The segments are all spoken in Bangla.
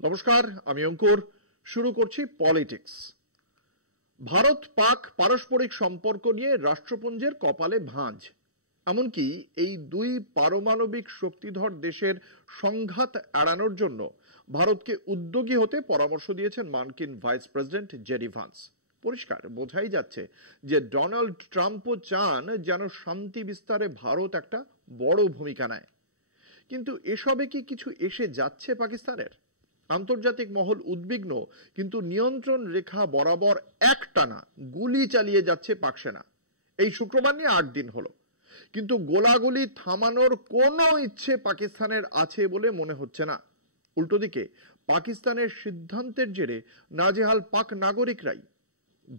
নমস্কার, আমি অঙ্কুর। শুরু করছি পলিটিক্স। ভারত পাক পারস্পরিক সম্পর্ক নিয়ে রাষ্ট্রপুঞ্জের কপালে ভাঁজ। এমনকি এই দুই পারমাণবিক শক্তিধর দেশের সংঘাত এড়ানোর জন্য ভারতকে উদ্যোগী হতে পরামর্শ দিয়েছেন মার্কিন ভাইস প্রেসিডেন্ট জেডি ভান্স। পরিষ্কার বোঝাই যাচ্ছে যে ডোনাল্ড ট্রাম্পও চান যেন শান্তি বিস্তারে ভারত একটা বড় ভূমিকা নেয়। কিন্তু এসবে কি কিছু এসে যাচ্ছে পাকিস্তানের? আন্তর্জাতিক মহল উদ্বিগ্ন, কিন্তু নিয়ন্ত্রণ রেখা বরাবর একটানা গুলি চালিয়ে যাচ্ছে পাক সেনা। এই শুক্রবার নিয়ে 8 দিন হলো, কিন্তু গোলাগুলি থামানোর কোনো ইচ্ছে পাকিস্তানের আছে বলে মনে হচ্ছে না। উল্টো দিকে পাকিস্তানের সিদ্ধান্তের জেরে নাজেহাল পাক নাগরিকরাই।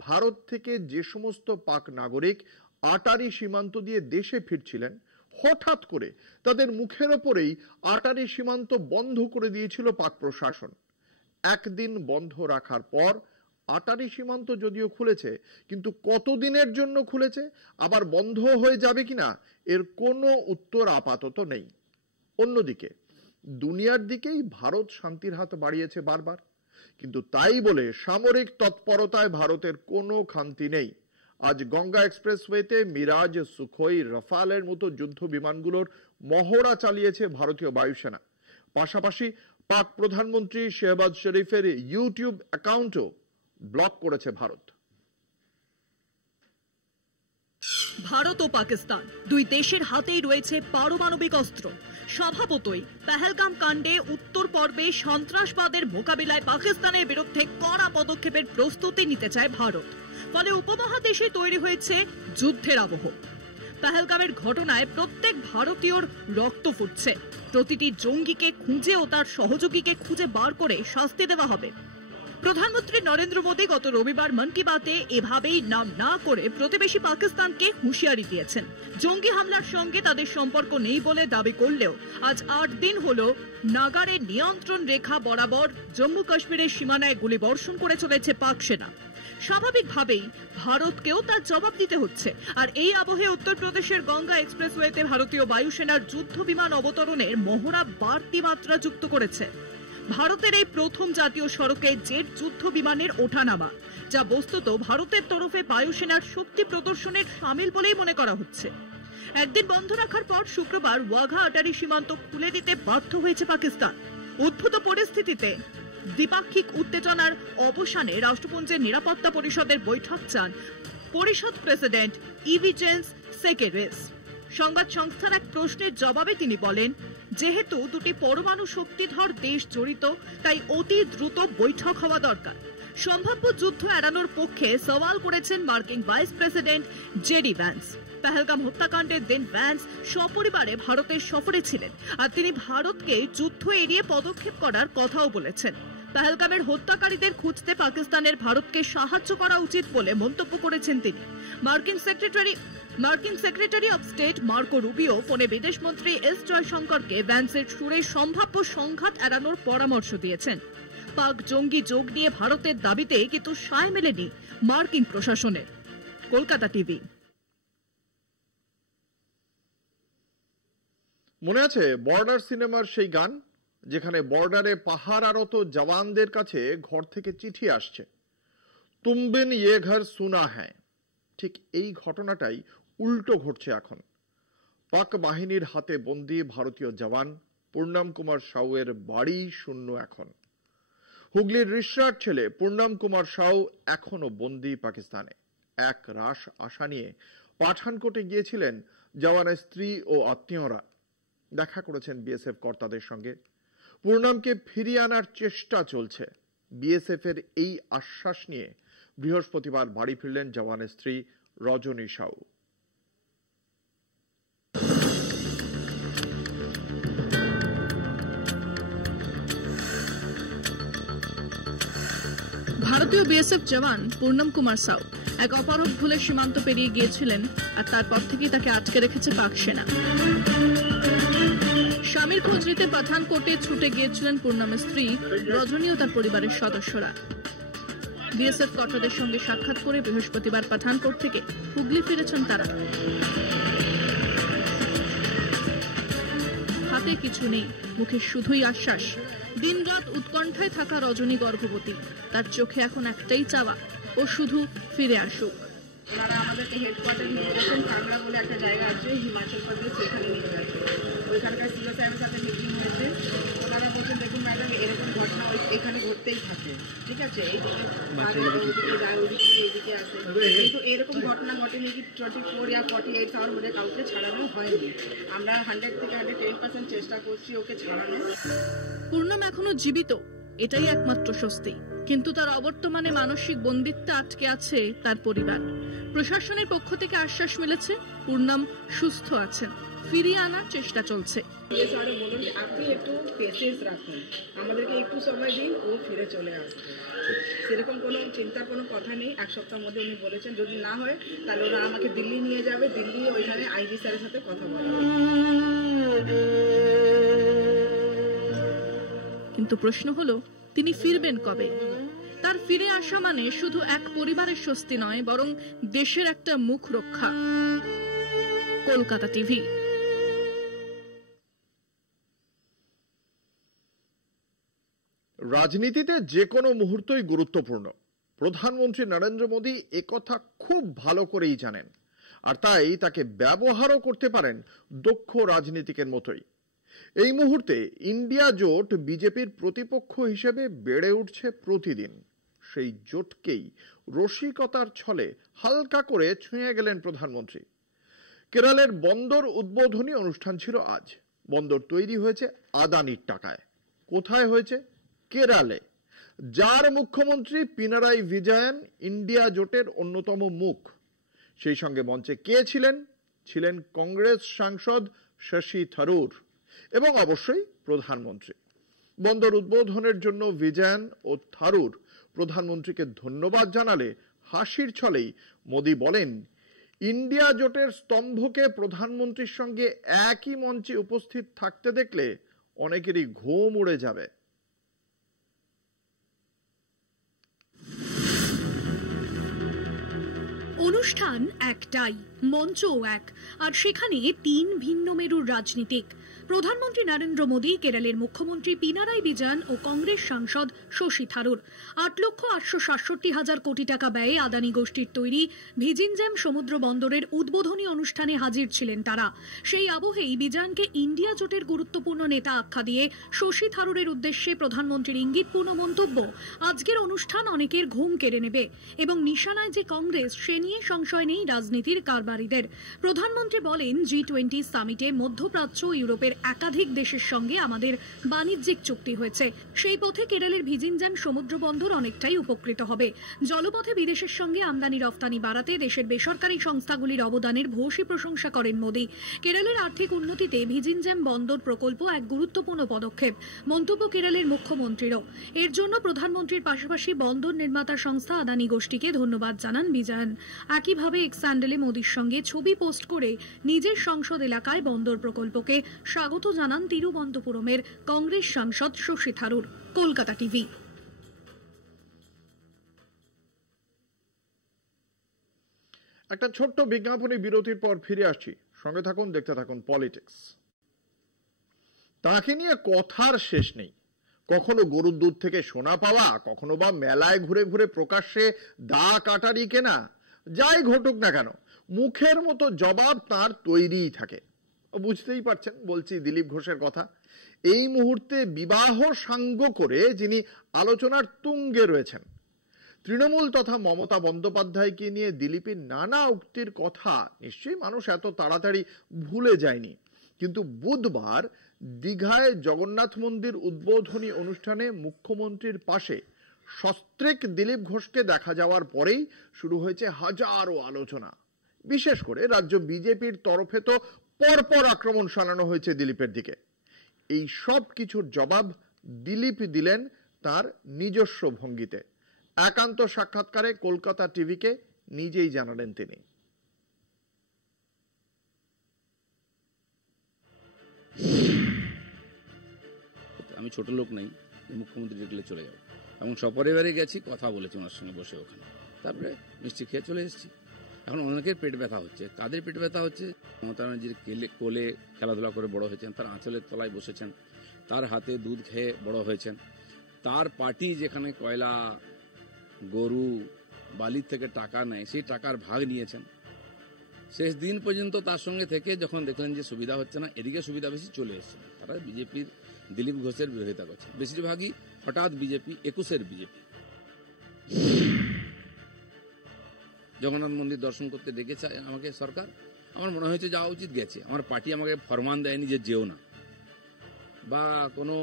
ভারত থেকে যে সমস্ত পাক নাগরিক আটারি সীমান্ত দিয়ে দেশে ফিরছিলেন, হঠাৎ করে তাদের মুখের ওপরেই আটারি সীমান্ত বন্ধ করে দিয়েছিল পাক প্রশাসন। একদিন বন্ধ রাখার পর আটারি সীমান্ত যদিও খুলেছে, কিন্তু কতদিনের জন্য খুলেছে, আবার বন্ধ হয়ে যাবে কিনা এর কোনো উত্তর আপাতত নেই। অন্যদিকে দুনিয়ার দিকেই ভারত শান্তির হাত বাড়িয়েছে বারবার, কিন্তু তাই বলে সামরিক তৎপরতায় ভারতের কোনো খামতি নেই। আজ গঙ্গা এক্সপ্রেসওয়েতে মিরাজ, সুখোই, রাফালের মতো যুদ্ধ বিমানগুলোর মহড়া চালিয়েছে ভারতীয় বায়ুসেনা। পাশাপাশি পাক প্রধানমন্ত্রী শেহবাজ শরীফের ইউটিউব অ্যাকাউন্টও ব্লক করেছে ভারত। ভারত ও পাকিস্তান দুই দেশের হাতেই রয়েছে পারমাণবিক অস্ত্র। স্বভাবতই পেহেলগাম কাণ্ডে উত্তর পর্বে সন্ত্রাসবাদের মোকাবিলায় পাকিস্তানের বিরুদ্ধে কড়া পদক্ষেপের প্রস্তুতি নিতে চায় ভারত। ফলে উপমহাদেশে তৈরি হয়েছে যুদ্ধের আবহ। পেহেলগামের ঘটনায় প্রত্যেক ভারতীয়র রক্ত ফুটছে। প্রতিটি জঙ্গিকে খুঁজে ও তার সহযোগীকে খুঁজে বার করে শাস্তি দেওয়া হবে। প্রধানমন্ত্রী নরেন্দ্র মোদী গত রবিবার মন কি বাতে এভাবেই নাম না করে প্রতিবেশী পাকিস্তানকে হুঁশিয়ারি দিয়েছেন। জঙ্গি হামলার সঙ্গে তাদের সম্পর্ক নেই বলে দাবি করলেও আজ 8 দিন হলো নাগারের নিয়ন্ত্রণ রেখা বরাবর জম্মু কাশ্মীরের সীমানায় গুলিবর্ষণ করে চলেছে পাক সেনা। স্বাভাবিকভাবেই ভারতকেও তার জবাব দিতে হচ্ছে। আর এই আবহে উত্তরপ্রদেশের গঙ্গা এক্সপ্রেসওয়েতে ভারতীয় বায়ুসেনার যুদ্ধ বিমান অবতরণের মহড়া বাড়তি মাত্রা যুক্ত করেছে। ভারতের এই প্রথম জাতীয় সড়কে জেট যুদ্ধ বিমানের ওঠানামা, যা বস্তুত ভারতের তরফে বায়ুসেনার শক্তি প্রদর্শনের সামিল বলেই মনে করা হচ্ছে। একদিন বন্ধ রাখার পর শুক্রবার ওয়াঘা আটারি সীমান্ত খুলে দিতে বাধ্য হয়েছে পাকিস্তান। উদ্ভূত পরিস্থিতিতে দ্বিপাক্ষিক উত্তেজনার অবসানে রাষ্ট্রপুঞ্জের নিরাপত্তা পরিষদের বৈঠক চান পরিষদ প্রেসিডেন্ট ইভিজেন্স সেকেরেস। সংবাদ সংস্থার এক প্রশ্নের জবাবে তিনি বলেন, যেহেতু দুটি পরমাণু শক্তিধর দেশ জড়িত, তাই অতি দ্রুত বৈঠক হওয়া দরকার। সম্ভাব্য যুদ্ধ এড়ানোর পক্ষে সওয়াল করেছেন মার্কিন vice president JD Vance. Pahalgam হত্যাকাণ্ডের দিন ভ্যান্স সপরিবারে ভারতের সফরে ছিলেন, আর তিনি ভারতকে যুদ্ধ এড়িয়ে পদক্ষেপ করার কথাও বলেছেন। পেহেলগামের হত্যাকারীদের খুঁজতে পাকিস্তানের ভারতকে সাহায্য করা উচিত বলে মন্তব্য করেছেন তিনি। মার্কিন secretary of state Marco Rubio ফোনে বিদেশমন্ত্রী এস জয়শঙ্করকে ভ্যান্সের সুরে সম্ভাব্য সংঘাত এড়ানোর পরামর্শ দিয়েছেন। পাক জঙ্গি যোগ নিয়ে ভারতের দাবিতে কিন্তু সায় মেলেনি মার্কিন প্রশাসনের। কলকাতা টিভি। মনে আছে বর্ডার সিনেমার সেই গান, যেখানে বর্ডারে পাহারারত জওয়ানদের কাছে ঘর থেকে চিঠি আসছে, তুম বিন ইয়ে ঘর সুনা হ্যায়। ঠিক এই ঘটনাটাই উল্টো ঘটছে এখন। পাক বাহিনীর হাতে বন্দী ভারতীয় জওয়ান পূর্ণাম কুমার সাউয়ের বাড়ি শূন্য এখন। হুগলির রিষড়ার ছেলে পূর্ণাম কুমার সাউ এখনো বন্দী পাকিস্তানে। এক রাশ আশা নিয়ে পাঠানকোটে গিয়েছিলেন জওয়ানের স্ত্রী ও আত্মীয়রা। দেখা করেছেন বিএসএফ কর্তাদের সঙ্গে। পূর্ণামকে ফিরিয়ে আনার চেষ্টা চলছে। বিএসএফ এর এই আশ্বাস নিয়ে বৃহস্পতিবার বাড়ি ফিরলেন জওয়ানের স্ত্রী রজনী সাউ। ভারতীয় বিএসএফ জওয়ান পূর্ণাম কুমার সাউ এক অপরাধ ভুলে সীমান্ত পেরিয়ে গিয়েছিলেন, আর তারপর থেকেই তাকে আটকে রেখেছে পাক সেনা। স্বামীর খোঁজ নিতে পাঠানকোটে ছুটে গিয়েছিলেন পূর্ণামের স্ত্রী রজনী ও তার পরিবারের সদস্যরা। বিএসএফ কর্তাদের সঙ্গে সাক্ষাৎ করে বৃহস্পতিবার পাঠানকোট থেকে হুগলি ফিরেছেন তারা। হাতে কিছু নেই, মুখে শুধুই আশ্বাস। দিনরাত উৎকণ্ঠায় থাকা রজনী গর্ভবতী। তার চোখে এখন একটাই চাওয়া, ও শুধু ফিরে আসুক। ওনারা আমাদেরকে হেডকোয়ার্টার নিয়ে গেছেন, কাংড়া বলে একটা জায়গা আছে হিমাচল প্রদেশ, সেখানে নিয়ে গেছে। ওইখানকার সিও সাহেবের সাথে মিটিং হয়েছে। ওনারা বলছেন দেখুন ম্যাডাম এরকম ঘটনা এখানে ঘটতেই থাকে, ঠিক আছে, এইদিকে ওইদিকে যায়, ওইদিকে এইদিকে আসে, কিন্তু এরকম ঘটনা ঘটেনি কি 24 या 48 আওয়ার মধ্যে কাউকে ছাড়ানো হয়নি। আমরা 100 থেকে 110% চেষ্টা করছি ওকে ছাড়ানো। পূর্ণম এখনো জীবিত, এটাই একমাত্র স্বস্তি। কিন্তু তার অবর্তমানে মানসিক বন্দিত্বে আটকে আছে তার পরিবার। প্রশাসনের পক্ষ থেকে আশ্বাস মিলেছে পূর্ণম সুস্থ আছেন, ফিরিয়ে আনার চেষ্টা চলছে। স্যার বলুন আপনি একটু পেশেন্স রাখুন, আমাদেরকে একটু সময় দিন, ও ফিরে চলে আসবে। সেরকম কোনো চিন্তার কোনো কথা নেই। 1 সপ্তাহের মধ্যে উনি বলেছেন যদি না হয় তাহলে ওরা আমাকে দিল্লি নিয়ে যাবে, দিল্লি ওইখানে আইজি স্যারের সাথে কথা বলবে। কিন্তু প্রশ্ন হলো তিনি ফিরবেন কবে? তার ফিরে আসা মানে শুধু এক পরিবারের স্বস্তি নয়, বরং দেশের একটা মুখ রক্ষা। কলকাতা টিভি। রাজনীতিতে যে কোনো মুহূর্তই গুরুত্বপূর্ণ। প্রধানমন্ত্রী নরেন্দ্র মোদী একথা খুব ভালো করেই জানেন, আর তাই তাকে ব্যবহারও করতে পারেন দক্ষ রাজনীতিকের মতোই। এই মুহূর্তে ইন্ডিয়া জোট বিজেপির প্রতিপক্ষ হিসেবে বেড়ে উঠছে প্রতিদিন। সেই জোটকেই রসিকতার ছলে হালকা করে ছুঁয়ে গেলেন প্রধানমন্ত্রী। কেরলের বন্দর উদ্বোধনী অনুষ্ঠান ছিল আজ। বন্দর তৈরি হয়েছে আদানির টাকায়। কোথায় হয়েছে? কেরলে, যার মুখ্যমন্ত্রী পিনারাই বিজয়ন ইন্ডিয়া জোটের অন্যতম মুখ। সেই সঙ্গে মঞ্চে কে ছিলেন? ছিলেন কংগ্রেস সাংসদ শশী থারুর এবং অবশ্যই প্রধানমন্ত্রী। বন্দর উদ্বোধনের জন্য বিজয়ন ও থারুর প্রধানমন্ত্রীকে ধন্যবাদ জানালে হাসির ছলেই মোদী বলেন, ইন্ডিয়া জোটের স্তম্ভকে প্রধানমন্ত্রীর সঙ্গে একই মঞ্চে উপস্থিত থাকতে দেখলে অনেকেরই ঘুম উড়ে যাবে। অনুষ্ঠান একটাই, মঞ্চও এক, আর সেখানে 3 ভিন্ন মেরুর রাজনীতিক। প্রধানমন্ত্রী নরেন্দ্র মোদী, কেরলের মুখ্যমন্ত্রী পিনারাই বিজয়ন ও কংগ্রেস সাংসদ শশী থারুর। 8,867,000 কোটি টাকা ব্যয়ে আদানি গোষ্ঠীর তৈরি ভিজিনজ্যাম সমুদ্র বন্দরের উদ্বোধনী অনুষ্ঠানে হাজির ছিলেন তারা। সেই আবহেই বিজয়নকে ইন্ডিয়া জোটের গুরুত্বপূর্ণ নেতা আখ্যা দিয়ে শশী থারুরের উদ্দেশ্যে প্রধানমন্ত্রীর ইঙ্গিতপূর্ণ মন্তব্য আজকের অনুষ্ঠান অনেকের ঘুম কেড়ে নেবে এবং নিশানায় যে কংগ্রেস সে নিয়ে সংশয় নেই রাজনীতির কারবারিদের। প্রধানমন্ত্রী বলেন, G20 সামিটে মধ্যপ্রাচ্য ও ইউরোপের একাধিক দেশের সঙ্গে আমাদের বাণিজ্যিক চুক্তি হয়েছে। সেই পথে কেরলের ভিজিনজ্যাম সমুদ্র বন্দর অনেকটাই উপকৃত হবে। জলপথে বিদেশের সঙ্গে আমদানি রফতানি বাড়াতে দেশের বেসরকারি সংস্থাগুলির অবদানের ভূয়সী প্রশংসা করেন মোদী। কেরলের আর্থিক উন্নতিতে ভিজিনজ্যাম বন্দর প্রকল্প এক গুরুত্বপূর্ণ পদক্ষেপ, মন্তব্য কেরলের মুখ্যমন্ত্রীরও। এর জন্য প্রধানমন্ত্রীর পাশাপাশি বন্দর নির্মাতা সংস্থা আদানি গোষ্ঠীকে ধন্যবাদ জানান বিজয়ন। একইভাবে এক্স হ্যান্ডেলে মোদীর সঙ্গে ছবি পোস্ট করে নিজের সংসদ এলাকায় বন্দর প্রকল্পকে স্বাগত জানান তিরুবনন্তপুরমের কংগ্রেস সাংসদ শশী থারুর। কলকাতা টিভি। একটা ছোট্ট বিজ্ঞাপনী বিরতির পর ফিরে আসছি। সঙ্গে থাকুন, দেখতে থাকুন পলিটিক্স। তাকে নিয়ে কথার শেষ নেই। কখনো গরুর দুধ থেকে সোনা পাওয়া, কখনো বা মেলায় ঘুরে ঘুরে প্রকাশ্যে দা কাটারি কেনা। যাই ঘটুক না কেন, মুখের মতো জবাব তার তৈরিই থাকে। বুঝতেই পারছেন বলছি দিলীপ ঘোষের কথা। এই মুহূর্তে বিবাহ সাঙ্গ করে যিনি আলোচনার তুঙ্গে রয়েছেন। তৃণমূল তথা মমতা বন্দ্যোপাধ্যায়কে নিয়ে দিলীপের নানা উক্তির কথা নিশ্চয়ই মানুষ এত তাড়াতাড়ি ভুলে যায়নি। কিন্তু বুধবার দীঘায় জগন্নাথ মন্দির উদ্বোধনী অনুষ্ঠানে মুখ্যমন্ত্রীর পাশে সস্ত্রীক দিলীপ ঘোষকে দেখা যাওয়ার পরেই শুরু হয়েছে হাজারো আলোচনা। বিশেষ করে রাজ্য বিজেপির তরফে তো পরপর আক্রমণ চালানো হয়েছে দিলীপের দিকে। এই সব কিছুর জবাব দিলীপ দিলেন তার নিজস্ব ভঙ্গিতে। একান্ত সাক্ষাৎকারে কলকাতা টিভিকে নিজেই জানালেন তিনি। আমি ছোট লোক নেই, মুখ্যমন্ত্রী দেখলে চলে যাবো, এবং সপরিবারে গেছি, কথা বলেছি ওনার সঙ্গে বসে ওখানে, তারপরে মিষ্টি খেয়ে চলে এসেছি। এখন অনেকের পেট ব্যথা হচ্ছে। কাদের পেট ব্যথা হচ্ছে? মমতা ব্যানার্জির কোলে খেলাধুলা করে বড় হয়েছেন, তার আঁচলের তলায় বসেছেন, তার হাতে দুধ খেয়ে বড় হয়েছেন, তার পার্টি যেখানে কয়লা, গরু, বালির থেকে টাকা নেয়, সেই টাকার ভাগ নিয়েছেন। শেষ দিন পর্যন্ত তার সঙ্গে থেকে যখন দেখলেন যে সুবিধা হচ্ছে না, এদিকে সুবিধা বেশি চলে এসেছেন। তারা বিজেপির দিলীপ ঘোষের বিরোধিতা করছে বেশিরভাগই। হঠাৎ বিজেপি 21-এর বিজেপি জগন্নাথ মন্দির দর্শন করতে ডেকেছে আমাকে সরকার। আমার মনে হয়েছে যাওয়া উচিত, গেছে। আমার পার্টি আমাকে ফরমান দেয়নি যে যেও না, বা কোনো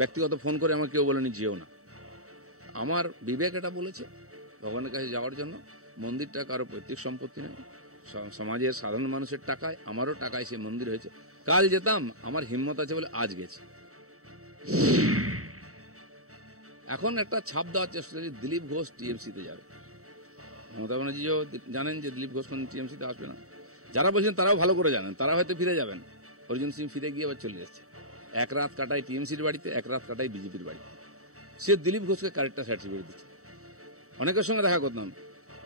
ব্যক্তিগত ফোন করে আমাকে কেউ বলেনি যেও না। আমার বিবেক এটা বলেছে ভগবানের কাছে যাওয়ার জন্য। মন্দিরটা কারো পৈতৃক সম্পত্তি নয়, সমাজের সাধারণ মানুষের টাকায়, আমারও টাকায় সে মন্দির হয়েছে। কাল যেতাম, আমার হিম্মত আছে বলে আজ গেছি। এখন একটা ছাপ দেওয়ার চেষ্টা করছে দিলীপ ঘোষ টিএমসিতে যাবে। মমতা ব্যানার্জিও জানেন যে দিলীপ ঘোষ কোন টিএমসিতে আসবে না। যারা বলছেন তারাও ভালো করে জানেন, তারা হয়তো ফিরে যাবেন। অর্জুন সিং ফিরে গিয়ে আবার চলে এসছে। এক রাত কাটায় টিএমসির বাড়িতে, এক রাত কাটায় বিজেপির বাড়িতে। সে দিলীপ ঘোষকে ক্যারেক্টার সার্টিফিকেট দিচ্ছে। অনেকের সঙ্গে দেখা করতাম,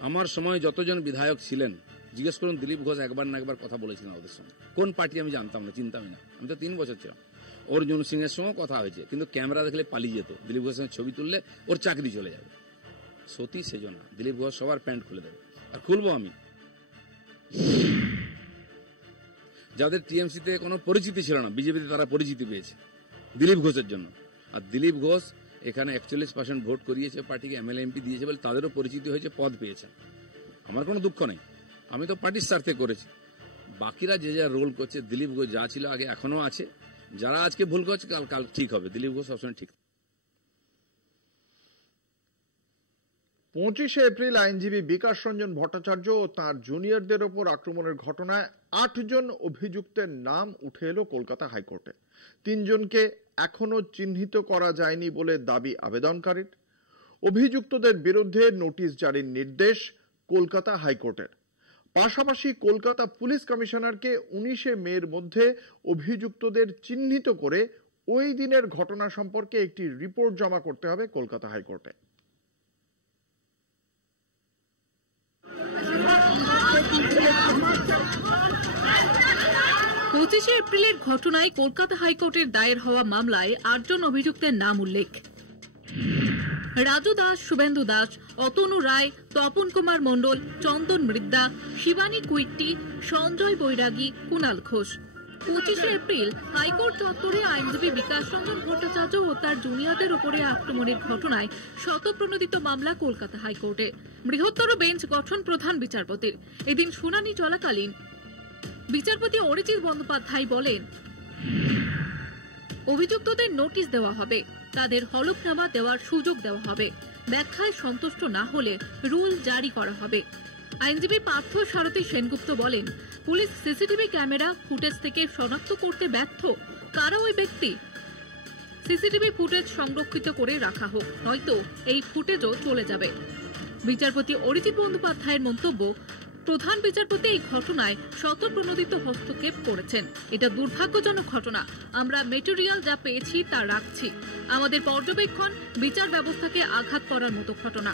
আমার সময় যতজন বিধায়ক ছিলেন জিজ্ঞেস করুন দিলীপ ঘোষ একবার না একবার কথা বলেছিলেন ওদের সঙ্গে। কোন পার্টি আমি জানতাম না, চিন্তামই না। আমি তো 3 বছর ছিলাম। অর্জুন সিং এর সঙ্গে কথা হয়েছে, কিন্তু ক্যামেরা দেখলে পালিয়ে যেত। দিলীপ ঘোষের সঙ্গে ছবি তুললে ওর চাকরি চলে যাবে। সতী সেজো না, দিলীপ ঘোষ সবার প্যান্ট খুলে দেবে, আর খুলবো আমি। যাদের টিএমসিতে কোনো পরিচিতি ছিল না, বিজেপিতে তারা পরিচিতি পেয়েছে দিলীপ ঘোষের জন্য। আর দিলীপ ঘোষ এখানে 41% ভোট করিয়েছে, পার্টিকে এমএলএ এমপি দিয়েছে বলে তাদেরও পরিচিতি হয়েছে, পদ পেয়েছে। আমার কোনো দুঃখ নেই, আমি তো পার্টির স্বার্থে করেছি। বাকিরা যে যা রোল করছে, দিলীপ ঘোষ যা ছিল আগে এখনো আছে। যারা আজকে ভুল করছে কাল ঠিক হবে। দিলীপ ঘোষ সবসময় ঠিক। 25শে এপ্রিল আইনজীবী বিকাশ রঞ্জন ভট্টাচার্য ও তাঁর জুনিয়রদের ওপর আক্রমণের ঘটনায় 8 জন অভিযুক্তের নাম উঠে এলো কলকাতা হাইকোর্টে। 3 জনকে এখনো চিহ্নিত করা যায়নি বলে দাবি আবেদনকারীর। অভিযুক্তদের বিরুদ্ধে নোটিশ জারির নির্দেশ কলকাতা হাইকোর্টের। পাশাপাশি কলকাতা পুলিশ কমিশনারকে 19শে মের মধ্যে অভিযুক্তদের চিহ্নিত করে ওই দিনের ঘটনা সম্পর্কে একটি রিপোর্ট জমা করতে হবে কলকাতা হাইকোর্টে। 25শে এপ্রিলের ঘটনায় কলকাতা হাইকোর্টের দায়ের হওয়া মামলায় 8 জন অভিযুক্তের নাম উল্লেখ। রাজু দাস, শুভেন্দু দাস, অতনু রায়, তপন কুমার মণ্ডল, চন্দন মৃদ্দা, শিবানী কুইট্টি, সঞ্জয় বৈরাগী, কুণাল ঘোষ। 25শে এপ্রিল হাইকোর্ট চত্বরে আইনজীবী বিকাশ রঞ্জন ভট্টাচার্য ও তার জুনিয়রদের উপরে আক্রমণের ঘটনায় শতপ্রণোদিত মামলা কলকাতা হাইকোর্টে। বৃহত্তর বেঞ্চ গঠন প্রধান বিচারপতির। এদিন শুনানি চলাকালীন বিচারপতি অরিজিৎ বন্দ্যোপাধ্যায় বলেন, অভিযুক্তদের নোটিশ দেওয়া হবে, তাদের হলফনামা দেওয়ার সুযোগ দেওয়া হবে, ব্যাখ্যায় সন্তুষ্ট না হলে রুল জারি করা হবে। আইনজীবী পার্থ সারথী সেনগুপ্ত বলেন, পুলিশ সিসিটিভি ক্যামেরা ফুটেজ থেকে শনাক্ত করতে ব্যর্থ। কারা ওই ব্যক্তি? সিসিটিভি ফুটেজ সংরক্ষিত করে রাখা হোক, নয়তো এই ফুটেজও চলে যাবে। বিচারপতি অরিজিৎ বন্দ্যোপাধ্যায়ের মন্তব্য, প্রধান বিচারপতি এই ঘটনায় শতপ্রণোদিত হস্তক্ষেপ করেছেন। এটা দুর্ভাগ্যজনক ঘটনা। আমরা মেটেরিয়াল যা পেয়েছি তা রাখছি। আমাদের পর্যবেক্ষণ বিচার ব্যবস্থাকে আঘাত করার মতো ঘটনা।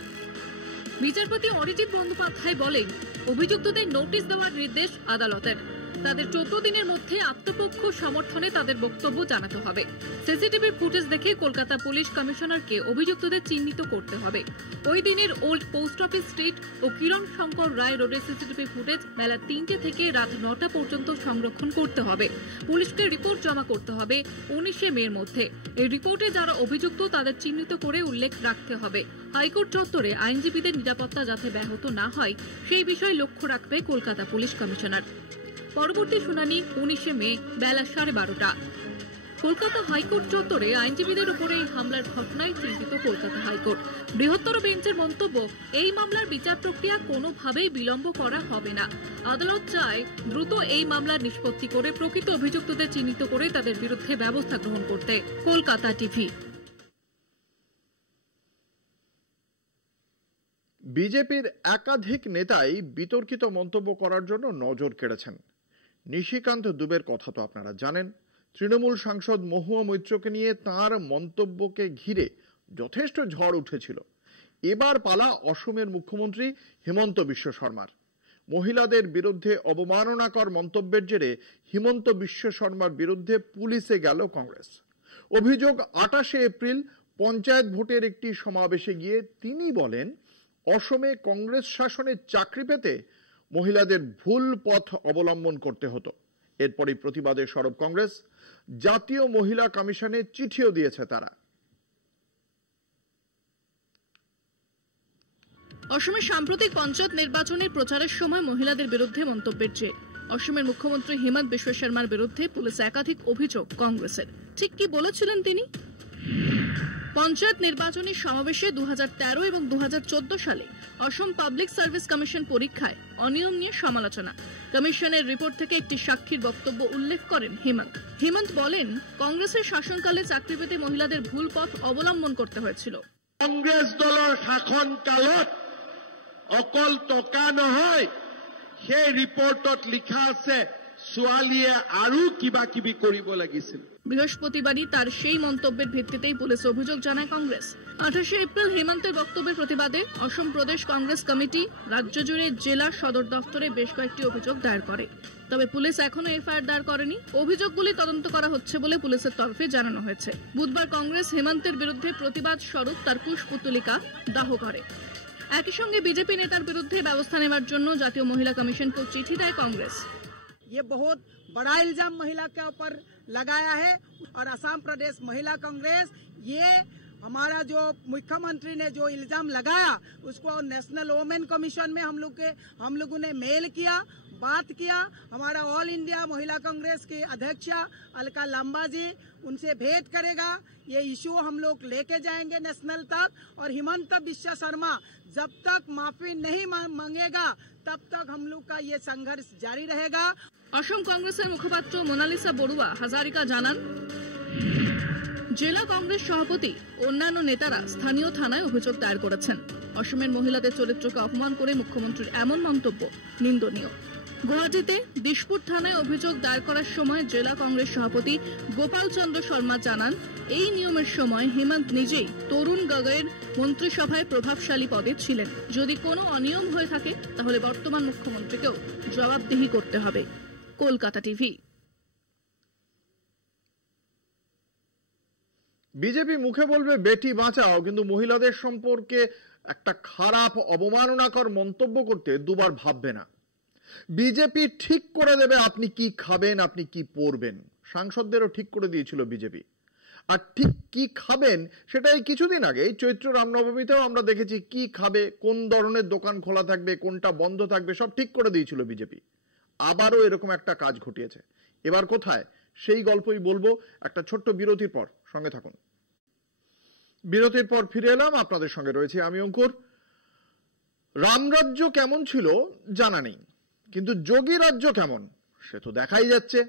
বিচারপতি অরিজিৎ বন্দ্যোপাধ্যায় বলেন, অভিযুক্তদের নোটিশ দেওয়ার নির্দেশ আদালতের। তাদের 14 দিনের মধ্যে আত্মপক্ষ সমর্থনে তাদের বক্তব্য জানাতে হবে। সিসিটিভি ফুটেজ দেখে কলকাতা পুলিশ কমিশনারকে অভিযুক্তদের চিহ্নিত করতে হবে। ওই দিনের ওল্ড পোস্ট অফিস স্ট্রিট ও কিরণ শঙ্কর রায় রোডের সিসিটিভি ফুটেজ বেলা 3টে থেকে রাত 9টা পর্যন্ত সংরক্ষণ করতে হবে। পুলিশকে রিপোর্ট জমা করতে হবে 19শে মের মধ্যে। এই রিপোর্টে যারা অভিযুক্ত তাদের চিহ্নিত করে উল্লেখ রাখতে হবে। হাইকোর্ট চত্বরে আইনজীবীদের নিরাপত্তা যাতে ব্যাহত না হয় সেই বিষয়ে লক্ষ্য রাখবে কলকাতা পুলিশ কমিশনার। পরবর্তী শুনানি 19শে মে বেলা 12:30। কলকাতা হাইকোর্ট চত্বরে আইনজীবীদের উপরে হামলার ঘটনায় চিন্তিত কলকাতা হাইকোর্ট। বৃহত্তর বেঞ্চের মন্তব্য, এই মামলার বিচার প্রক্রিয়া কোনোভাবেই বিলম্ব করা হবে না। আদালত চায় দ্রুত এই মামলার নিষ্পত্তি করে প্রকৃত অভিযুক্তদের চিহ্নিত করে তাদের বিরুদ্ধে ব্যবস্থা গ্রহণ করতে। কলকাতা টিভি। বিজেপির একাধিক নেতাই বিতর্কিত মন্তব্য করার জন্য নজর কেড়েছেন। নিশিকান্ত দুবের কথা তো আপনারা জানেন। তৃণমূল সাংসদ মহুয়া মৈত্রকে নিয়ে তাঁর মন্তব্যকে ঘিরে যথেষ্ট ঝড় উঠেছিল। এবার পালা অসমের মুখ্যমন্ত্রী হিমন্ত বিশ্ব শর্মার। মহিলাদের বিরুদ্ধে অবমাননাকর মন্তব্যের জেরে হিমন্ত বিশ্ব শর্মার বিরুদ্ধে পুলিশে গেল কংগ্রেস। অভিযোগ 28 এপ্রিল পঞ্চায়েত ভোটের একটি সমাবেশে গিয়ে তিনি বলেন, অসমে কংগ্রেস শাসনে চাকরি পেতে মহিলাদের ভুল পথ অবলম্বন করতে হতো। এরপরই প্রতিবাদে সরব কংগ্রেস, জাতীয় মহিলা কমিশনে চিঠিও দিয়েছে তারা। অসমের সাম্প্রতিক পঞ্চায়েত নির্বাচনের প্রচারের সময় মহিলাদের বিরুদ্ধে মন্তব্যের জের। অসমের মুখ্যমন্ত্রী হিমন্ত বিশ্ব শর্মার বিরুদ্ধে পুলিশে একাধিক অভিযোগ কংগ্রেসের। ঠিক কি বলেছিলেন তিনি? পঞ্চায়েত নির্বাচনী সমাবেশে 2013 এবং 2014 সালে অসম পাবলিক সার্ভিস কমিশন পরীক্ষায় অনিয়ম নিয়ে সমালোচনা। কমিশনের রিপোর্ট থেকে একটি সাক্ষীর বক্তব্য উল্লেখ করেন হিমন্ত বলেন, কংগ্রেসের শাসনকালে চাকরি পেতে মহিলাদের ভুল পথ অবলম্বন করতে হয়েছিল। কংগ্রেস দলের শাসনকালত অকল টকা নহয়, সেই রিপোর্টত লিখা আছে ছোৱালীয়ে আৰু কিবা কিবি কৰিব লাগিছিল। বৃহস্পতিবারই তার সেই মন্তব্যের ভিত্তিতেই পুলিশ অভিযোগ জানায় কংগ্রেস। 28 এপ্রিল হেমন্তের বক্তব্যের প্রতিবাদে অসম প্রদেশ কংগ্রেস কমিটি রাজ্য জুড়ে জেলা সদর দফতরে বেশ কয়েকটি অভিযোগ দায়ের করে। তবে পুলিশ এখনো এফআইআর দায়ের করেনি। অভিযোগগুলি তদন্ত করা হচ্ছে বলে পুলিশের তরফে জানানো হয়েছে। বুধবার কংগ্রেস হেমন্তের বিরুদ্ধে প্রতিবাদ স্বরূপ তার কুশপুতলিকা দাহ করে। একই সঙ্গে বিজেপি নেতার বিরুদ্ধে ব্যবস্থা নেওয়ার জন্য জাতীয় মহিলা কমিশনকে চিঠি দেয় কংগ্রেস। ये बहुत बड़ा इल्जाम महिला के ऊपर लगाया है और असम प्रदेश महिला कांग्रेस ये हमारा जो मुख्यमंत्री ने जो इल्जाम लगाया उसको नेशनल वुमेन कमीशन में हम लोगों ने मेल किया, बात किया। हमारा ऑल इंडिया महिला कांग्रेस की अध्यक्षा अलका लांबा जी उनसे भेंट करेगा। ये इशू हम लोग लेके जाएंगे नेशनल तक और हिमंत बिश्व शर्मा जब तक माफी नहीं मांगेगा तब तक हम लोग का ये संघर्ष जारी रहेगा। অসম কংগ্রেসের মুখপাত্র মোনালিসা বড়ুয়া হাজারিকা জানান, জেলা কংগ্রেস সভাপতি অন্যান্য নেতারা স্থানীয় থানায় অভিযোগ দায়ের করেছেন। অসমের মহিলাদের চরিত্রকে অপমান করে মুখ্যমন্ত্রীর এমন মন্তব্য নিন্দনীয়। গুয়াহাটিতে দিশপুর থানায় অভিযোগ দায়ের করার সময় জেলা কংগ্রেস সভাপতি গোপাল চন্দ্র শর্মা জানান, এই নিয়মের সময় হেমন্ত নিজেই তরুণ গগৈয়ের মন্ত্রিসভায় প্রভাবশালী পদে ছিলেন। যদি কোনো অনিয়ম হয়ে থাকে তাহলে বর্তমান মুখ্যমন্ত্রীকেও জবাবদিহি করতে হবে। কলকাতা টিভি। বিজেপি মুখে বলবে বেটি বাঁচাও, কিন্তু মহিলাদের সম্পর্কে একটা খারাপ অবমাননাকর মন্তব্য করতে দুবার ভাববে না। বিজেপি ঠিক করে দেবে আপনি কি খাবেন, আপনি কি পরবেন। সাংসদদেরও ঠিক করে দিয়েছিল বিজেপি। আর ঠিক কি খাবেন সেটাই কিছুদিন আগে চৈত্র রামনবমীতেও আমরা দেখেছি। কি খাবে, কোন ধরনের দোকান খোলা থাকবে, কোনটা বন্ধ থাকবে, সব ঠিক করে দিয়েছিল বিজেপি। আবারও এরকম একটা কাজ ঘটিয়েছে। এবার কোথায় সেই গল্পই বলবো একটা ছোট্ট বিরতির পর। সঙ্গে থাকুন। বিরতির পর ফিরে এলাম, আপনাদের সঙ্গে রয়েছে আমি অঙ্কুর। রামরাজ্য কেমন ছিল জানা নেই, কিন্তু যোগী রাজ্য কেমন সে তো দেখাই যাচ্ছে।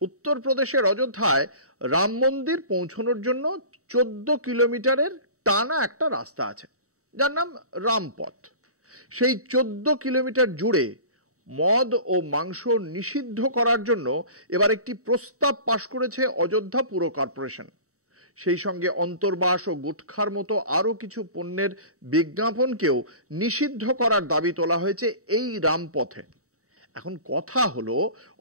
উত্তরপ্রদেশের অযোধ্যায় রাম মন্দির পৌঁছানোর জন্য 14 কিলোমিটারের টানা একটা রাস্তা আছে, যার নাম রামপথ। সেই 14 কিলোমিটার জুড়ে মদ ও মাংস নিষিদ্ধ করার জন্য এবার একটি প্রস্তাব পাশ করেছে অযোধ্যা পুর কর্পোরেশন। সেই সঙ্গে অন্তর্বাস ও গুটখার মতো আরো কিছু পণ্যের বিজ্ঞাপনকেও নিষিদ্ধ করার দাবি তোলা হয়েছে এই রামপথে। এখন কথা হলো,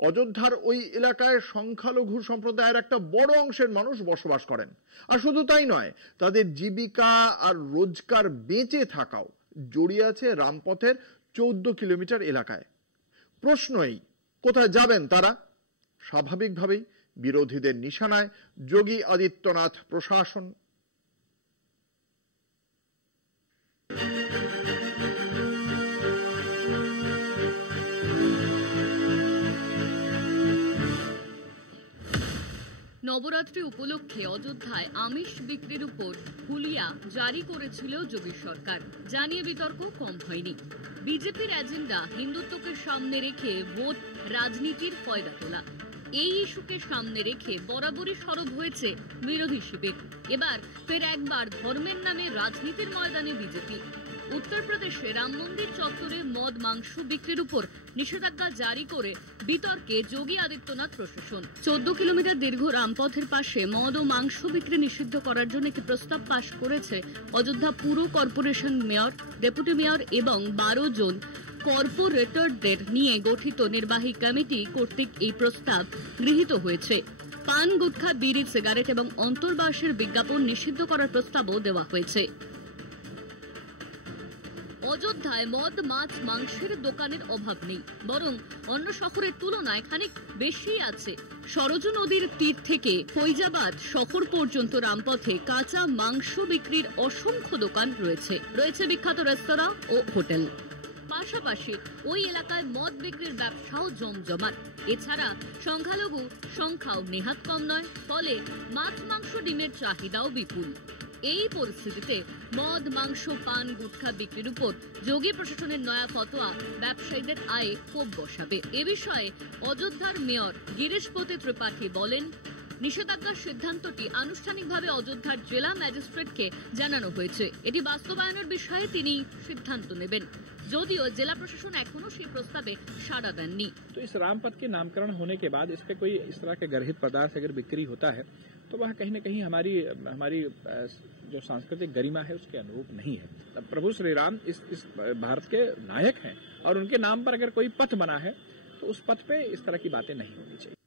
অযোধ্যার ওই এলাকায় সংখ্যালঘু সম্প্রদায়ের একটা বড় অংশের মানুষ বসবাস করেন। আর শুধু তাই নয়, তাদের জীবিকা আর রোজগার বেঁচে থাকাও জড়িয়ে আছে রামপথের 14 কিলোমিটার এলাকায়। প্রশ্নই, কোথায় যাবেন তারা? স্বাভাবিকভাবেই বিরোধীদের নিশানায় যোগী আদিত্যনাথ প্রশাসন। নবরাত্রি উপলক্ষে অযোধ্যায় আমিষ বিক্রির উপর হুলিয়া জারি করেছিল যোগী সরকার। জানিয়ে বিতর্ক কম হয়নি। বিজেপির এজেন্ডা হিন্দুত্বকে সামনে রেখে ভোট রাজনীতির ফয়দা তোলা। এই ইস্যুকে সামনে রেখে বরাবরই সরব হয়েছে বিরোধী শিবির। এবার ফের একবার ধর্মের নামে রাজনীতির ময়দানে বিজেপি। উত্তরপ্রদেশে রাম মন্দির চত্বরে মদ মাংস বিক্রির উপর নিষেধাজ্ঞা জারি করে বিতর্কে যোগী আদিত্যনাথ প্রশাসন। 14 কিলোমিটার দীর্ঘ রামপথের পাশে মদ ও মাংস বিক্রি নিষিদ্ধ করার জন্য একটি প্রস্তাব পাশ করেছে অযোধ্যা পুর কর্পোরেশন মেয়র, ডেপুটি মেয়র এবং 12 জন কর্পোরেটরদের নিয়ে গঠিত নির্বাহী কমিটি কর্তৃক এই প্রস্তাব গৃহীত হয়েছে। পান, গুটখা, বিড়ি, সিগারেট এবং অন্তর্বাসের বিজ্ঞাপন নিষিদ্ধ করার প্রস্তাবও দেওয়া হয়েছে। অযোধ্যায় মদ, মাছ, মাংসের দোকানের অভাব নেই, বরং অন্য শহরের তুলনায় খানিক বেশি আছে। সরজু নদীর তীর থেকে ফৈজাবাদ শহর পর্যন্ত রামপথে কাঁচা মাংস বিক্রির অসংখ্য দোকান রয়েছে। রয়েছে বিখ্যাত রেস্তোরাঁ ও হোটেল। পাশাপাশি ওই এলাকায় মদ বিক্রির ব্যবসাও জমজমাট। এছাড়া সংখ্যালঘু সংখ্যাও নেহাত কম নয়, ফলে মাছ, মাংস, ডিমের চাহিদাও বিপুল। এই পরিস্থিতিতে মদ, মাংস, পান, গুটখা বিক্রির উপর যোগী প্রশাসনের নয়া ফতোয়া ব্যবসায়ীদের আয়ে কোপ বসাবে। এ বিষয়ে অযোধ্যার মেয়র গিরিশপতি ত্রিপাঠী বলেন, নিষেধাজ্ঞার সিদ্ধান্তটি আনুষ্ঠানিকভাবে অযোধ্যার জেলা ম্যাজিস্ট্রেটকে জানানো হয়েছে। এটি বাস্তবায়নের বিষয়ে তিনি সিদ্ধান্ত নেবেন। যদিও জেলা প্রশাসন এখনো সেই প্রস্তাবে সাড়া দেননি। तो इस रामपथ के नामकरण होने के बाद इस पे कोई इस तरह के गर्हित पदार्थ अगर बिक्री होता है तो वह कहीं न कहीं हमारी जो सांस्कृतिक गरिमा है उसके अनुरूप नहीं है। प्रभु श्री राम इस भारत के नायक हैं और उनके नाम पर अगर कोई पथ बना है तो उस पथ पे इस तरह की बातें नहीं होनी चाहिए।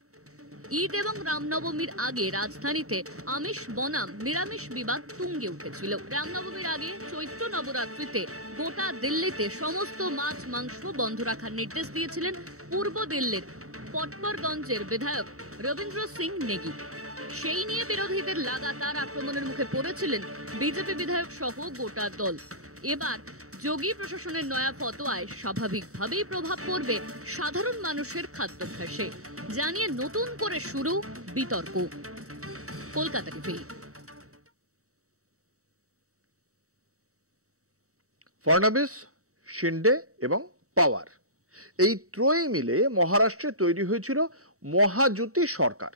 ঈদ এবং রামনবমীর আগে রাজধানীতে আমিষ বনাম নিরামিষ বিবাদ তুঙ্গে উঠেছিল। রামনবমীর আগে চৈত্র নবরাত্রিতে গোটা দিল্লিতে সমস্ত মাছ, মাংস বন্ধ রাখার নির্দেশ দিয়েছিলেন পূর্ব দিল্লির পটপরগঞ্জের বিধায়ক রবীন্দ্র সিং নেগি। সেই নিয়ে বিরোধীদের লাগাতার আক্রমণের মুখে পড়েছিলেন বিজেপি বিধায়ক সহ গোটা দল। এবার যোগী প্রশাসনের নয়া ফতোয়ায় স্বাভাবিকভাবেই প্রভাব পড়বে সাধারণ মানুষের খাদ্যাভ্যাসে, জানিয়ে নতুন করে শুরু বিতর্ক। কলকাতা টিভি। ফাড়নাবিস, শিন্ডে এবং পাওয়ার, এই ত্রয়ী মিলে মহারাষ্ট্রে তৈরি হয়েছিল মহাজুতি সরকার।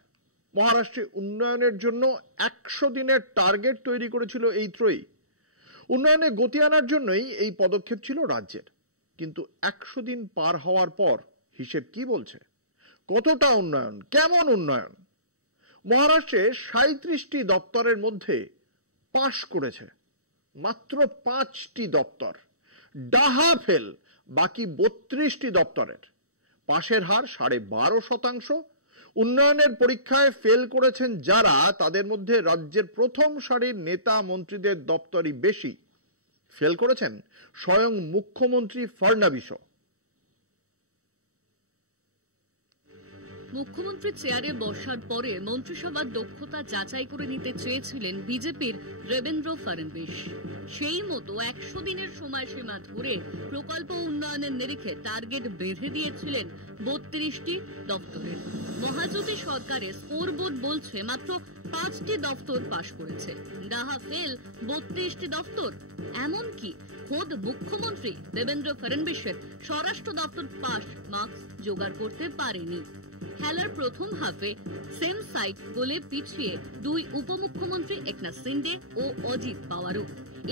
মহারাষ্ট্রে উন্নয়নের জন্য 100 দিনের টার্গেট তৈরি করেছিল এই ত্রয়ী। উন্নয়নে গতি আনার জন্যই এই পদক্ষেপ ছিল রাজ্যের। কিন্তু 100 দিন পার হওয়ার পর হিসেব কি বলছে? কতটা উন্নয়ন, কেমন উন্নয়ন? মহারাষ্ট্রে 37টি দপ্তরের মধ্যে পাশ করেছে মাত্র 5টি দপ্তর। ডাহা ফেল বাকি 32টি দপ্তরের। পাশের হার 12.5%। উন্নয়নের পরীক্ষায় ফেল করেছেন যারা, তাদের মধ্যে রাজ্যের প্রথম সারির নেতা মন্ত্রীদের দপ্তরই বেশি। ফেল করেছেন স্বয়ং মুখ্যমন্ত্রী ফাড়নাবিসও। মুখ্যমন্ত্রী চেয়ারে বসার পরে মন্ত্রিসভার দক্ষতা যাচাই করে নিতে চেয়েছিলেন বিজেপির দেবেন্দ্র ফডনবিস। সেই মতো 100 দিনের সময়সীমা ধরে প্রকল্প উন্নয়নের নিরিখে টার্গেট বেঁধে দিয়েছিলেন 32টি দপ্তরের। মহাজোটী সরকারের স্কোরবোর্ড বলছে মাত্র 5টি দপ্তর পাশ করেছে। ডাহা ফেল 32টি দপ্তর। এমনকি খোদ মুখ্যমন্ত্রী দেবেন্দ্র ফডনবিসের স্বরাষ্ট্র দপ্তর পাশ মার্কস জোগাড় করতে পারেনি। খেলার প্রথম হাফে সেম সাইট গোলে পিছিয়ে দুই উপমুখ্যমন্ত্রী একনাথ শিন্ডে ও অজিত পাওয়ারও।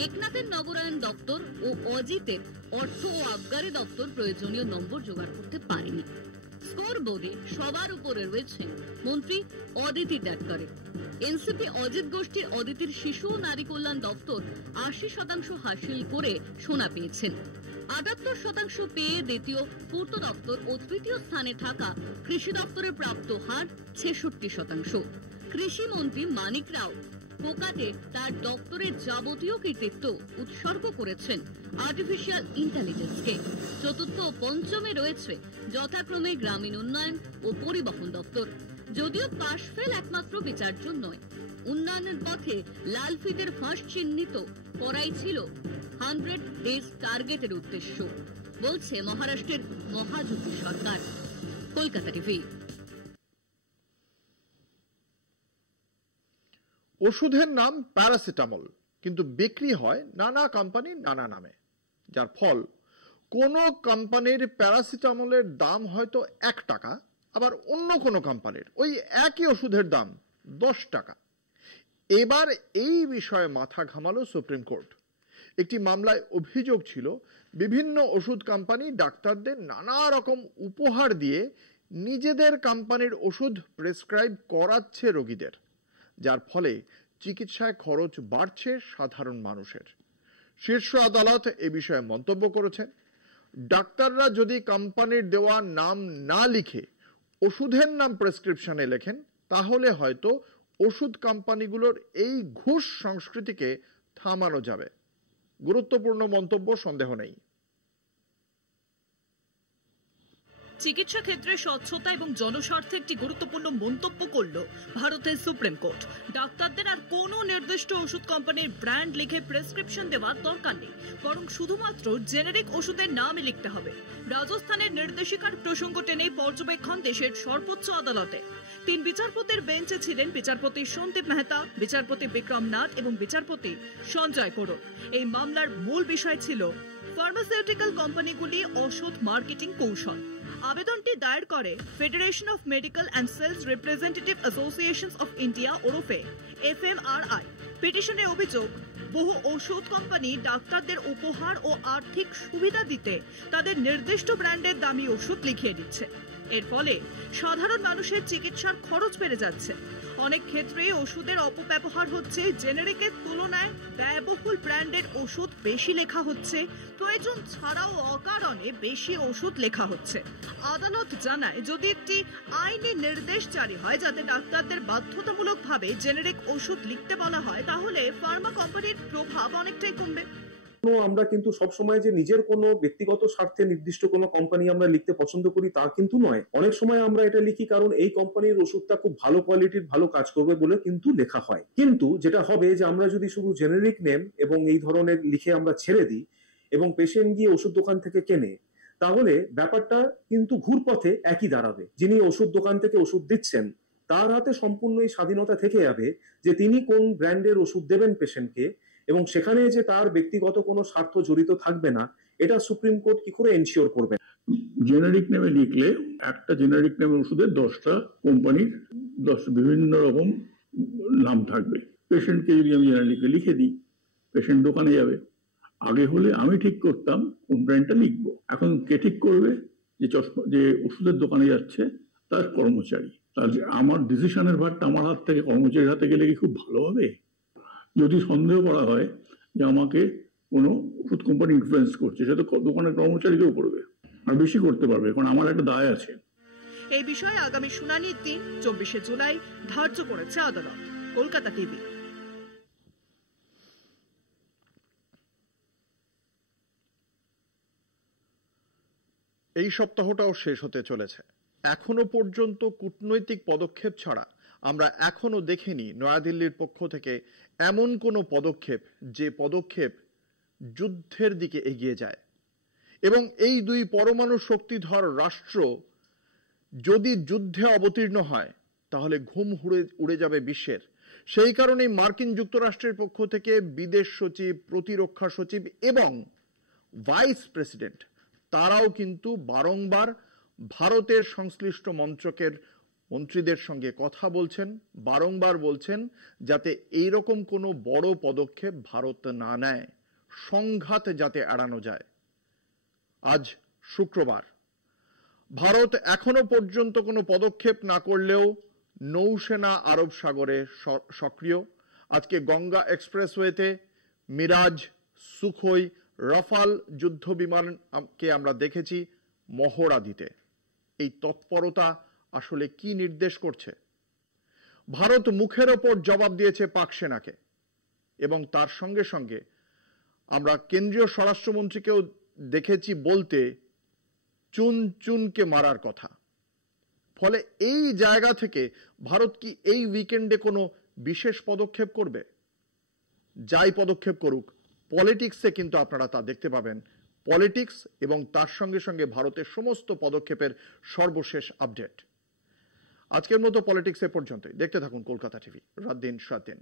একনাথের নগরায়ণ দপ্তর ও অজিতের অর্থ ও আবগারি দপ্তর প্রয়োজনীয় নম্বর জোগাড় করতে পারেনি। স্কোর বোর্ডে সবার উপরে রয়েছেন মন্ত্রী অদিতি তটকরে। এনসিপি অজিত গোষ্ঠীর অদিতির শিশু ও নারী কল্যাণ দপ্তর 80% হাসিল করে সোনা পেয়েছেন। 78% পেয়ে দ্বিতীয় পূর্ত দপ্তর ও তৃতীয় স্থানে থাকা কৃষি দপ্তরের প্রাপ্ত হার 66%। কৃষি মন্ত্রী মানিক রাও কোকাটে তার দপ্তরের যাবতীয় কৃতিত্ব উৎসর্গ করেছেন আর্টিফিশিয়াল ইন্টেলিজেন্সকে। চতুর্থ ও পঞ্চমে রয়েছে যথাক্রমে গ্রামীণ উন্নয়ন ও পরিবহন দপ্তর। যদিও পাশ ফেল একমাত্র বিচার্য নয়, উন্নয়নের পথে লাল ফিতের ফাঁস চিহ্নিত করাই ছিল 100 ডেজ টার্গেটের উদ্দেশ্য, বলছে মহারাষ্ট্রের মহাজোটী সরকার। কলকাতা টিভি। ওষুধের নাম প্যারাসিটামল, কিন্তু বিক্রি হয় নানা কোম্পানি নানা নামে, যার ফল কোন কোম্পানির প্যারাসিটামলের দাম হয়তো 1 টাকা, আবার অন্য কোন কোম্পানির ওই একই ওষুধের দাম 10 টাকা। এবার এই বিষয়ে মাথা ঘামালো সুপ্রিম কোর্ট। একটি মামলায় অভিযোগ ছিল বিভিন্ন ওষুধ কোম্পানি ডাক্তারদের নানা রকম উপহার দিয়ে নিজেদের কোম্পানির ওষুধ প্রেসক্রাইব করাচ্ছে রোগীদের, যার ফলে চিকিৎসায় খরচ বাড়ছে সাধারণ মানুষের। শীর্ষ আদালত এ বিষয়ে মন্তব্য করেছেন। ডাক্তাররা যদি কোম্পানির দেওয়া নাম না লিখে ওষুধের নাম প্রেসক্রিপশনে লেখেন, তাহলে হয়তো ওষুধ কোম্পানিগুলোর এই ঘুষ সংস্কৃতিকে থামানো যাবে। গুরুত্বপূর্ণ মন্তব্য, সন্দেহ নেই। চিকিৎসা ক্ষেত্রে স্বচ্ছতা এবং জনস্বার্থে একটি গুরুত্বপূর্ণ মন্তব্য করল ভারতের সুপ্রিম কোর্ট। ডাক্তারদের আর কোনো নির্দিষ্ট ওষুধ কোম্পানির ব্র্যান্ড লিখে প্রেসক্রিপশন দেওয়ার দরকার নেই, বরং শুধুমাত্র জেনেরিক ওষুধের নামই লিখতে হবে। রাজস্থানের নির্দেশিকার প্রসঙ্গ টেনে পর্যবেক্ষণ দেশের সর্বোচ্চ আদালতে 3 বিচারপতির বেঞ্চে ছিলেন বিচারপতি সন্দীপ মেহতা, বিচারপতি বিক্রম নাথ এবং বিচারপতি সঞ্জয় করণ। এই মামলার মূল বিষয় ছিল ফার্মাসিউটিক্যাল কোম্পানিগুলি ওষুধ মার্কেটিং কৌশল। আবেদনটি দায়ের করে federation of medical and sales representative associations of India ওরফে FMRI। পিটিশনের অভিযোগ, বহু ওষুধ কোম্পানি ডাক্তারদের উপহার ও আর্থিক সুবিধা দিতে তাদের নির্দিষ্ট ব্র্যান্ডের দামি ওষুধ লিখিয়ে দিচ্ছে। এর ফলে সাধারণ মানুষের চিকিৎসার খরচ বেড়ে যাচ্ছে। অনেক ক্ষেত্রেই ওষুধের অপব্যবহার হচ্ছে, জেনেরিকের তুলনায় ব্যয়বহুল ব্র্যান্ডের ওষুধ বেশি লেখা হচ্ছে, প্রয়োজন ছাড়াও অকারণে বেশি ওষুধ লেখা হচ্ছে। আদালত জানায়, যদি একটি আইনি নির্দেশ জারি হয় যাতে ডাক্তারদের বাধ্যতামূলকভাবে জেনেরিক ওষুধ লিখতে বলা হয়, তাহলে ফার্মা কোম্পানির প্রভাব অনেকটাই কমবে। আমরা কিন্তু সবসময় যে নিজের কোনো ব্যক্তিগত স্বার্থে নির্দিষ্ট কোনো কোম্পানি আমরা লিখতে পছন্দ করি তা কিন্তু নয়। অনেক সময় আমরা এটা লিখি কারণ এই কোম্পানির ওষুধটা খুব ভালো কোয়ালিটির, ভালো কাজ করবে বলে কিন্তু লেখা হয়। কিন্তু যেটা হবে যে আমরা যদি শুধু জেনেরিক নেম এবং এই ধরনের লিখে আমরা ছেড়ে দিই এবং পেশেন্ট গিয়ে ওষুধ দোকান থেকে কেনে, তাহলে ব্যাপারটা কিন্তু ঘুরপথে একই দাঁড়াবে। যিনি ওষুধ দোকান থেকে ওষুধ দিচ্ছেন তার হাতে সম্পূর্ণ এই স্বাধীনতা থেকে যাবে যে তিনি কোন ব্র্যান্ডের ওষুধ দেবেন পেশেন্টকে, এবং সেখানে যে তার ব্যক্তিগত কোনো স্বার্থ জড়িত থাকবে না, এটা সুপ্রিম কোর্ট কি করে এনশিওর করবে? জেনারিক নেমে লিখলে একটা জেনারিক নেমের ওষুধের 10টা কোম্পানির 10 বিভিন্ন রকম নাম থাকবে। পেশেন্টকে যদি আমি জেনারিকে লিখে দিই, পেশেন্ট দোকানে যাবে। আগে হলে আমি ঠিক করতাম কোন ব্র্যান্ডটা লিখবো, এখন কে ঠিক করবে? যে ওষুধের দোকানে যাচ্ছে তার কর্মচারী। তাহলে আমার ডিসিশনের ভারটা আমার হাত থেকে কর্মচারীর হাতে গেলে কি খুব ভালো হবে? যদি সন্দেহ করা হয় যে আমাকে কোনো ওষুধ কোম্পানি ইনফ্লুয়েন্স করছে, সেটা দোকানের কর্মচারীকেও করবে, আর বেশি করতে পারবে, কারণ আমার একটা দায় আছে। এই বিষয়ে আগামী শুনানির দিন 24শে জুলাই ধার্য করেছে আদালত। কলকাতা টিভি। এই সপ্তাহটাও শেষ হতে চলেছে। এখনো পর্যন্ত কূটনৈতিক পদক্ষেপ ছাড়া আমরা এখনো দেখিনি নয়াদিল্লির পক্ষ থেকে এমন কোনো পদক্ষেপ যে পদক্ষেপ যুদ্ধের দিকে এগিয়ে যায়। এবং এই 2 পরমাণু শক্তিধর রাষ্ট্র যদি যুদ্ধে অবতীর্ণ হয়, তাহলে ঘুম উড়ে যাবে বিশ্বের। সেই কারণেই মার্কিন যুক্তরাষ্ট্রের পক্ষ থেকে বিদেশ সচিব, প্রতিরক্ষা সচিব এবং ভাইস প্রেসিডেন্ট তারাও কিন্তু বারংবার ভারতের সংশ্লিষ্ট মন্ত্রকের মন্ত্রীদের সঙ্গে কথা বলছেন, বারংবার বলছেন যাতে এইরকম কোনো বড় পদক্ষেপ ভারত না নেয়, সংঘাত যাতে এড়ানো যায়। আজ শুক্রবার ভারত এখনো পর্যন্ত কোনো পদক্ষেপ না করলেও নৌসেনা আরব সাগরে সক্রিয়। আজকে গঙ্গা এক্সপ্রেসওয়েতে মিরাজ, সুখোই, রাফাল যুদ্ধ বিমানকে আমরা দেখেছি মহড়া দিতে। এই তৎপরতা আসলে কি নির্দেশ করছে? ভারত মুখের ওপর জবাব দিয়েছে পাক সেনাকে, এবং তার সঙ্গে সঙ্গে আমরা কেন্দ্রীয় স্বরাষ্ট্রমন্ত্রীকেও দেখেছি বলতে চুন চুনকে মারার কথা। ফলে এই জায়গা থেকে ভারত কি এই উইকেন্ডে কোনো বিশেষ পদক্ষেপ করবে? যাই পদক্ষেপ করুক, পলিটিক্সে কিন্তু আপনারা তা দেখতে পাবেন। পলিটিক্স এবং তার সঙ্গে সঙ্গে ভারতের সমস্ত পদক্ষেপের সর্বশেষ আপডেট। আজকের মতো পলিটিক্স এ পর্যন্তই। দেখতে থাকুন কলকাতা টিভি, রাত দিন 7 দিন।